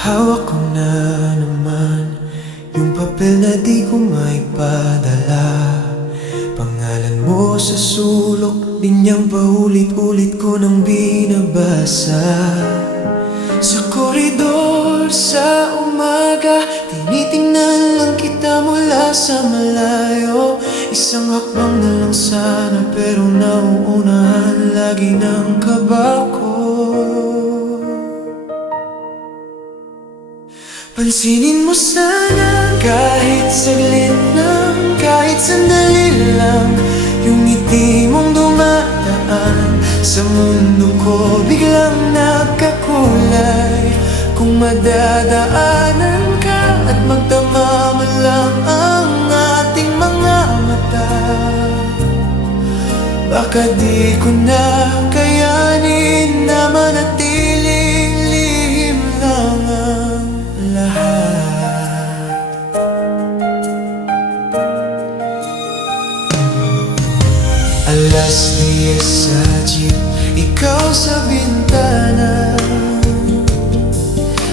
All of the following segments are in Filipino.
Hawak ko na naman yung papel na di ko maipadala. Pangalan mo sa sulok, linyang paulit-ulit ko nang binabasa. Sa koridor sa umaga, tinitingnan lang kita mula sa malayo. Isang hakbang na lang sana, pero nauunahan lagi ng kaba ko. Pansinin mo sana kahit saglit lang, kahit sandali lang, yung ngiti mong dumadaan sa mundo ko, biglang nagkakulay. Kung madadaanan ka at magtama man lang ang ating mga mata, baka di ko na kayanin na manatiling lihim lang ang lahat. Alas 10 sa jeep, ikaw sa bintana,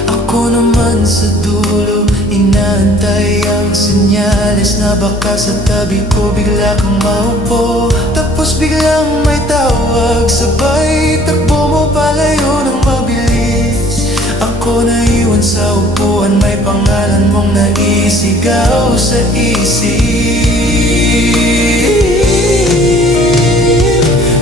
ako naman sa dulo, inaantay ang senyales na baka sa tabi ko bigla kang maupo. Tapos biglang may tawag, sabay takbo mo palayo ng mabilis. Ako naiwan sa upuan, may pangalan mong naisigaw sa isip.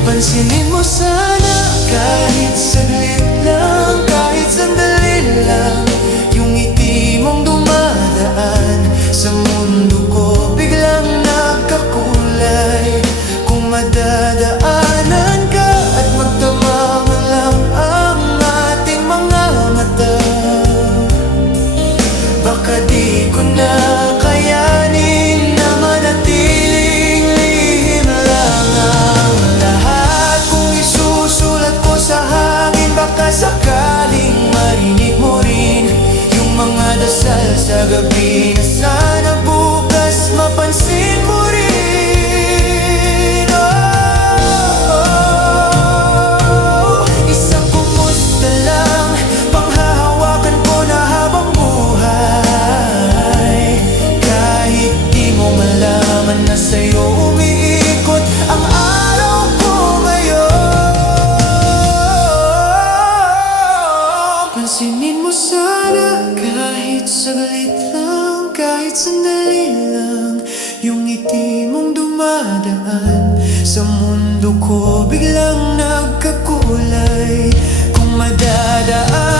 Pansinin mo sana kahit saglit lang, kahit sandali lang, yung ngiti mong dumadaan sa mundo ko, biglang nagkakulay. Kung madadaanan ka at magtama man lang ang ating mga mata, baka di ko na kayanin na manatiling lihim lang ang lahat. Kung isusulat ko sa hangin, baka sakaling marinig mo rin yung mga dasal sa gabi na sana bukas mapansin mo rin. Isang kumusta lang, panghahawakan ko na habang buhay. Kahit di mo malaman na sa'yo umiikot ang araw ko ngayon. Pansinin mo sana kahit saglit lang, kahit sandali lang, yung ngiti mong dumadaan sa mundo ko, biglang nagkakulay. Kung madadaan